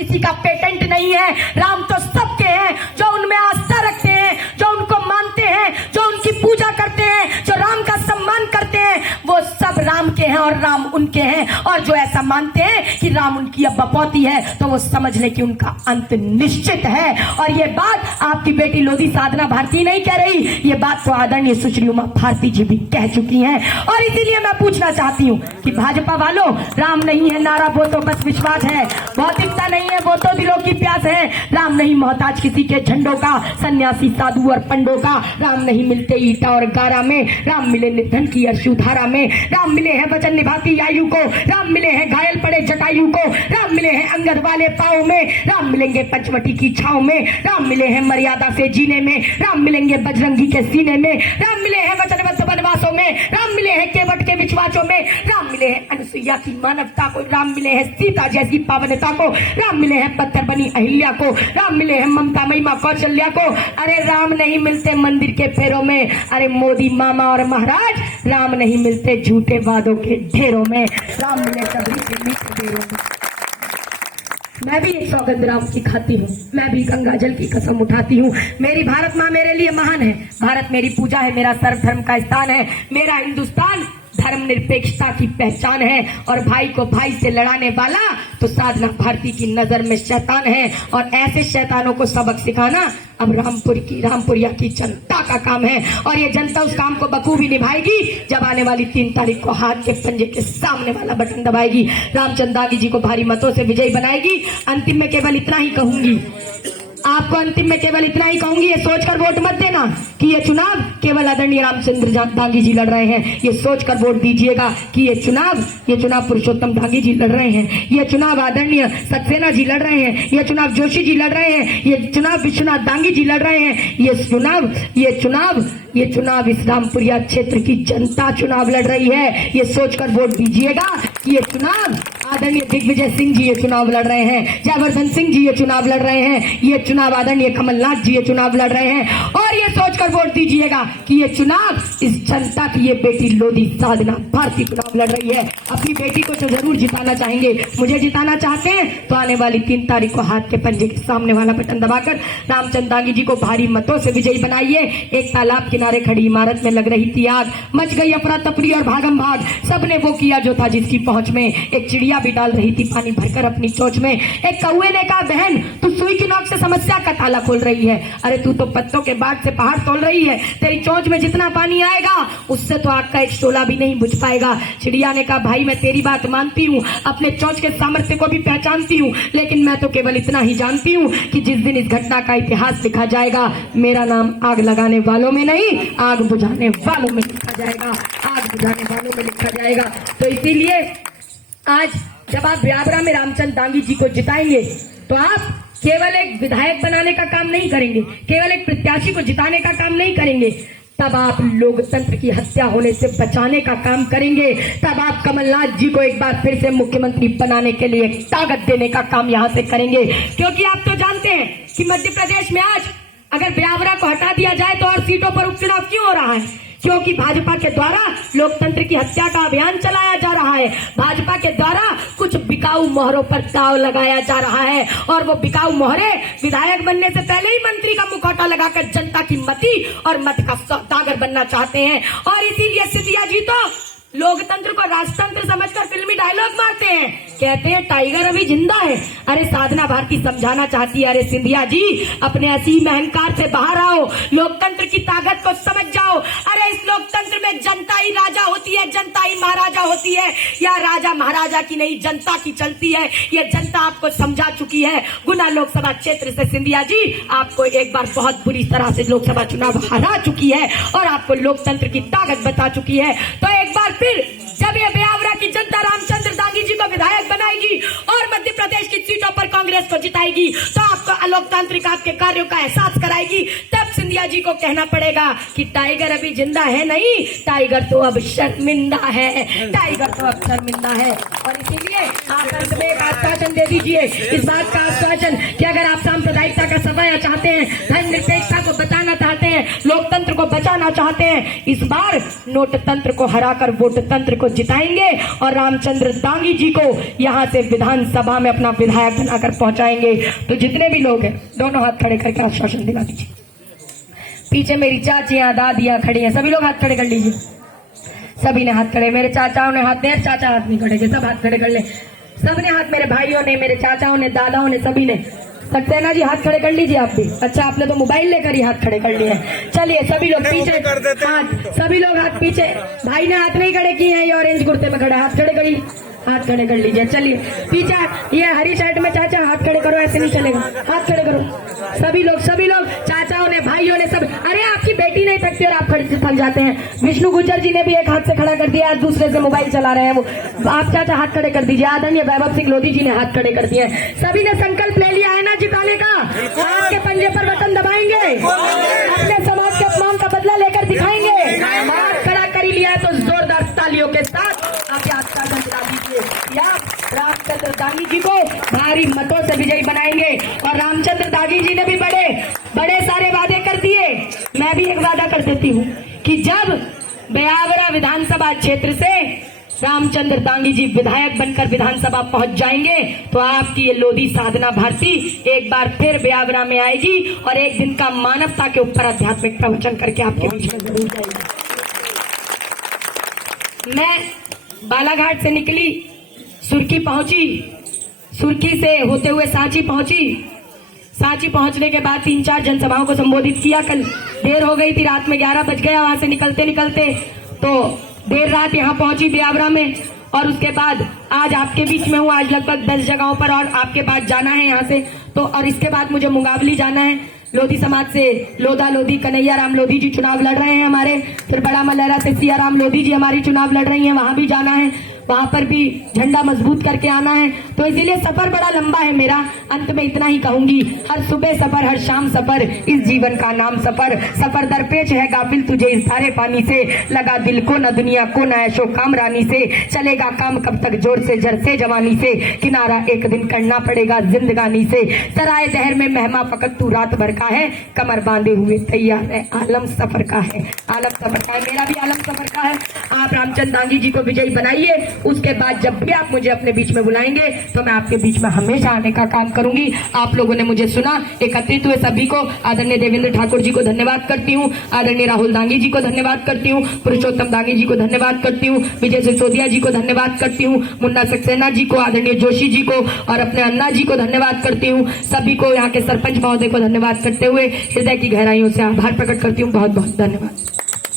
किसी का पेटेंट नहीं है। राम तो सबके हैं, जो उनमें आस्था रखते हैं, जो उनको मानते हैं, जो उनकी पूजा करते हैं, जो राम का सम्मान करते हैं, वो सब राम के हैं और राम उनके हैं। और जो ऐसा मानते हैं कि राम उनकी अब बपौती है, तो वो समझ ले कि उनका अंत निश्चित है। और ये बात आपकी बेटी लोधी साधना भारती नहीं कह रही, ये बात तो आदरणीय सुश्री उमा भारती जी भी कह चुकी हैं। और इसीलिए मैं पूछना चाहती हूँ कि भाजपा वालों, राम नहीं है नारा, वो तो बस विश्वास है। भौतिकता नहीं है, वो तो दिलों की प्यास है। राम नहीं मोहताज किसी के झंडों का, सन्यासी साधु और पंडों का। राम नहीं मिलते ईटा और गारा में, राम मिले निधन की अश्रुधारा में। राम मिले हैं वचन निभाती आयु को, राम मिले हैं घायल पड़े जटायु को। राम मिले हैं अंगद वाले पाँव में, राम मिलेंगे पंचवटी की छाव में। राम मिले हैं मर्यादा से जीने में, राम मिलेंगे बजरंगी के सीने में। राम मिले हैं वचनबद्ध वनवासों में, राम मिले हैं केवट के विश्वासों में। राम मिले हैं अनुसुईया की मानवता को, राम मिले हैं सीता जैसी पावनता को। राम मिले हैं पत्थर बनी अहिल्या को, राम मिले हैं ममता महिमा कौशल्या को। अरे राम नहीं मिलते मंदिर के फेरों में, अरे मोदी मामा और महाराज, राम नहीं मिलते झूठे वादों के ढेरों में। राम मिले सबरी के मीठे ढेरों में। मैं भी एक सौगंध राम की खाती हूँ, मैं भी गंगा जल की कसम उठाती हूँ। मेरी भारत माँ मेरे लिए महान है, भारत मेरी पूजा है, मेरा सर्वधर्म का स्थान है। मेरा हिंदुस्तान धर्मनिरपेक्षता की पहचान है। और भाई को भाई से लड़ाने वाला तो साधना भारती की नजर में शैतान है। और ऐसे शैतानों को सबक सिखाना अब रामपुरिया की जनता का काम है। और ये जनता उस काम को बखूबी निभाएगी जब आने वाली 3 तारीख को हाथ के पंजे के सामने वाला बटन दबाएगी, रामचंद्र दागी जी को भारी मतों से विजयी बनाएगी। अंतिम में केवल इतना ही कहूंगी आपको, अंतिम में केवल इतना ही कहूंगी, ये सोचकर वोट मत देना कि ये चुनाव केवल आदरणीय रामचंद्र दागी जी लड़ रहे हैं। ये सोचकर वोट दीजिएगा कि ये चुनाव पुरुषोत्तम दागी जी लड़ रहे हैं, ये चुनाव आदरणीय सक्सेना जी लड़ रहे हैं, ये चुनाव जोशी जी लड़ रहे हैं, ये चुनाव विश्वनाथ दांगी जी लड़ रहे हैं, ये चुनाव इस रामपुरिया क्षेत्र की जनता चुनाव लड़ रही है। ये सोचकर वोट दीजिएगा कि ये चुनाव आदरणीय दिग्विजय सिंह जी ये चुनाव लड़ रहे हैं, जयवर्धन सिंह जी ये चुनाव लड़ रहे हैं, ये चुनाव आदरणीय कमलनाथ जी ये चुनाव लड़ रहे हैं। और ये सोचकर वोट दीजिएगा कि ये चुनाव इस जनता की ये बेटी लोधी साधना भारती चुनाव लड़ रही है। अपनी बेटी को तो जरूर जिताना चाहेंगे, मुझे जिताना चाहते हैं तो आने वाली 3 तारीख को हाथ के पंजे के सामने वाला बटन दबाकर रामचंद्र दागी जी को भारी मतों से विजयी बनाइए। एक तालाब किनारे खड़ी इमारत में लग रही थी आग, मच गई अफरा तफरी और भागम भाग, सबने वो किया जो था जिसकी पहुंच में। एक चिड़िया भी डाल रही थी पानी भरकर अपनी चोंच में। एक कौवे ने कहा, बहन तू सुई की नोक से समस्या का ताला खोल रही है, अरे तू तो पत्तों के बाट से पहाड़ तोल रही है। तेरी चोंच में जितना पानी आएगा उससे तो आग का एक शोला भी नहीं बुझ पाएगा। चिड़िया ने कहा, भाई मैं तेरी बात मानती हूँ, अपने चोंच के सामर्थ्य को भी पहचानती हूँ, लेकिन मैं तो केवल इतना ही जानती हूँ कि जिस दिन इस घटना का इतिहास लिखा जाएगा, मेरा नाम आग लगाने वालों में नहीं, आग बुझाने वालों में लिखा जाएगा, आग बुझाने वालों में लिखा जाएगा। तो इसीलिए आज जब आप ब्यावरा में रामचंद्र दांगी जी को जिताएंगे तो आप केवल एक विधायक बनाने का काम नहीं करेंगे, केवल एक प्रत्याशी को जिताने का काम नहीं करेंगे, तब आप लोकतंत्र की हत्या होने से बचाने का काम करेंगे। तब आप कमलनाथ जी को एक बार फिर से मुख्यमंत्री बनाने के लिए ताकत देने का काम यहाँ से करेंगे। क्योंकि आप तो जानते हैं कि मध्य प्रदेश में आज अगर ब्यावरा को हटा दिया जाए तो और सीटों पर उपचुनाव क्यों हो रहा है? क्योंकि भाजपा के द्वारा लोकतंत्र की हत्या का अभियान चलाया जा रहा है। भाजपा के द्वारा कुछ बिकाऊ मोहरों पर दाव लगाया जा रहा है और वो बिकाऊ मोहरे विधायक बनने से पहले ही मंत्री का मुखौटा लगाकर जनता की मती और मत का सौदागर बनना चाहते हैं। और इसीलिए सिंधिया जी तो लोकतंत्र को राजतंत्र समझकर फिल्मी डायलॉग मारते हैं, कहते हैं टाइगर अभी जिंदा है। अरे साधना भारती समझाना चाहती है, अरे सिंधिया जी अपने असीम अहंकार से बाहर आओ, लोकतंत्र की ताकत को समझ जाओ। अरे इस लोकतंत्र में जनता ही राजा होती है, जनता ही महाराजा होती है। या राजा महाराजा की नहीं, जनता की चलती है। ये जनता आपको समझा चुकी है। गुना लोकसभा क्षेत्र से सिंधिया जी आपको एक बार बहुत बुरी तरह से लोकसभा चुनाव हरा चुकी है और आपको लोकतंत्र की ताकत बता चुकी है। तो एक बार फिर जब ये ब्यावरा की जनता रामचंद्र दागी जी को विधायक बनाएगी और मध्य प्रदेश की सीटों पर कांग्रेस को जिताएगी तो आपको अलोकतांत्रिक आपके कार्यों का एहसास कराएगी। तब सिंधिया जी को कहना पड़ेगा कि टाइगर अभी जिंदा है नहीं, टाइगर तो अब शर्मिंदा है, टाइगर तो अब शर्मिंदा है। और इसीलिए आप अंत में एक आश्वासन दे दीजिए, इस बात का आश्वासन कि अगर आप सांप्रदायिकता का सफाया चाहते हैं, धर्मनिरपेक्षता को बचाना चाहते हैं, लोकतंत्र को बचाना चाहते चाहते हैं इस बार नोट तंत्र को हराकर वोट तंत्र को जिताएंगे और रामचंद्र दांगी जी को यहाँ से विधानसभा में अपना विधायक बनाकर पहुंचाएंगे। तो जितने भी लोग हैं दोनों हाथ खड़े करके आश्वासन दिला दीजिए। पीछे मेरी चाचियां दादियां खड़ी हैं, सभी लोग हाथ खड़े कर लीजिए। सभी ने हाथ खड़े, मेरे चाचाओं ने हाथ, मेरे चाचा हाथ नहीं खड़े, सब हाथ खड़े कर ले। सबने हाथ, मेरे भाइयों ने, मेरे चाचाओं ने, दादाओं ने, सभी ने। सक्सेना जी हाथ खड़े कर लीजिए आप भी। अच्छा, आपने तो मोबाइल लेकर ही हाथ खड़े कर लिए हैं। चलिए सभी लोग पीछे हाथ, सभी लोग हाथ पीछे। भाई ने हाथ नहीं खड़े किए हैं, ये ऑरेंज कुर्ते में खड़े, हाथ खड़े करिए, हाथ खड़े कर लीजिए। चलिए पीछे ये हरी शर्ट में चाचा हाथ खड़े करो, ऐसे नहीं चलेगा, हाथ खड़े करो। सभी लोग चाचाओं ने, भाइयों ने, सब। अरे आपकी बेटी नहीं थकती और आप खड़े थक जाते हैं। विष्णु गुज्जर जी ने भी एक हाथ से खड़ा कर दिया, आज दूसरे से मोबाइल चला रहे हैं वो। आप चाचा हाथ खड़े कर दीजिए। आदरणीय वैभव सिंह लोधी जी ने हाथ खड़े कर दिए। सभी ने संकल्प ले लिया है ना जिताने का। आपके पंजे पर बटन दबाएंगे, अपने समाज के अपमान का बदला लेकर दिखाएंगे। हाथ खड़ा कर ही लिया है तो जोरदार तालियों के साथ आपके हाथ का दिला दीजिए। या रामचंद्र दांगी जी को भारी मतों से विजयी बनाएंगे। और रामचंद्र दांगी जी ने भी बड़े सारे वादे कर दिए। मैं भी एक वादा कर देती हूँ कि जब ब्यावरा विधानसभा क्षेत्र से रामचंद्र दांगी जी विधायक बनकर विधानसभा पहुंच जाएंगे तो आपकी ये लोधी साधना भारती एक बार फिर ब्यावरा में आएगी और एक दिन का मानवता के ऊपर आध्यात्मिक प्रवचन करके आपके बीच में जरूर जाएगी। मैं बालाघाट से निकली, सुर्खी पहुंची, सुर्खी से होते हुए सांची पहुंची। सांची पहुंचने के बाद 3-4 जनसभाओं को संबोधित किया। कल देर हो गई थी, रात में 11 बज गया वहां से निकलते निकलते, तो देर रात यहाँ पहुंची ब्यावरा में। और उसके बाद आज आपके बीच में हूँ, आज लगभग 10 जगहों पर, और आपके बाद जाना है यहाँ से तो। और इसके बाद मुझे मुंगावली जाना है। लोधी समाज से लोधा लोधी कन्हैया राम लोधी जी चुनाव लड़ रहे हैं हमारे। फिर बड़ा मलहरा से सिया राम लोधी जी हमारी चुनाव लड़ रही हैं, वहां भी जाना है, वहां पर भी झंडा मजबूत करके आना है। तो इसीलिए सफर बड़ा लंबा है मेरा। अंत में इतना ही कहूंगी, हर सुबह सफर, हर शाम सफर, इस जीवन का नाम सफर। सफर दरपेश है गाफिल तुझे इस सारे पानी से, लगा दिल को न दुनिया को न ऐशो काम रानी से, चलेगा काम कब तक जोर से जर से जवानी से, किनारा एक दिन करना पड़ेगा जिंदगानी से, सराय जहर में मेहमा फकत तू रात भर का है, कमर बांधे हुए तैयार है, आलम सफर का है, आलम सफर का है, मेरा भी आलम सफर का है। आप रामचंद्र दांगी जी को विजयी बनाइए। उसके बाद जब भी आप मुझे अपने बीच में बुलाएंगे तो मैं आपके बीच में हमेशा आने का काम करूंगी। आप लोगों ने मुझे सुना, एकत्रित हुए सभी को आदरणीय देवेंद्र ठाकुर जी को धन्यवाद करती हूँ, आदरणीय राहुल दांगी जी को धन्यवाद करती हूँ, पुरुषोत्तम दांगी जी को धन्यवाद करती हूँ, विजय सिसोदिया जी को धन्यवाद करती हूँ, मुन्ना सक्सेना जी को, आदरणीय जोशी जी को और अपने अन्ना जी को धन्यवाद करती हूँ। सभी को, यहाँ के सरपंच महोदय को धन्यवाद करते हुए हृदय की गहराइयों से आभार प्रकट करती हूँ। बहुत बहुत धन्यवाद।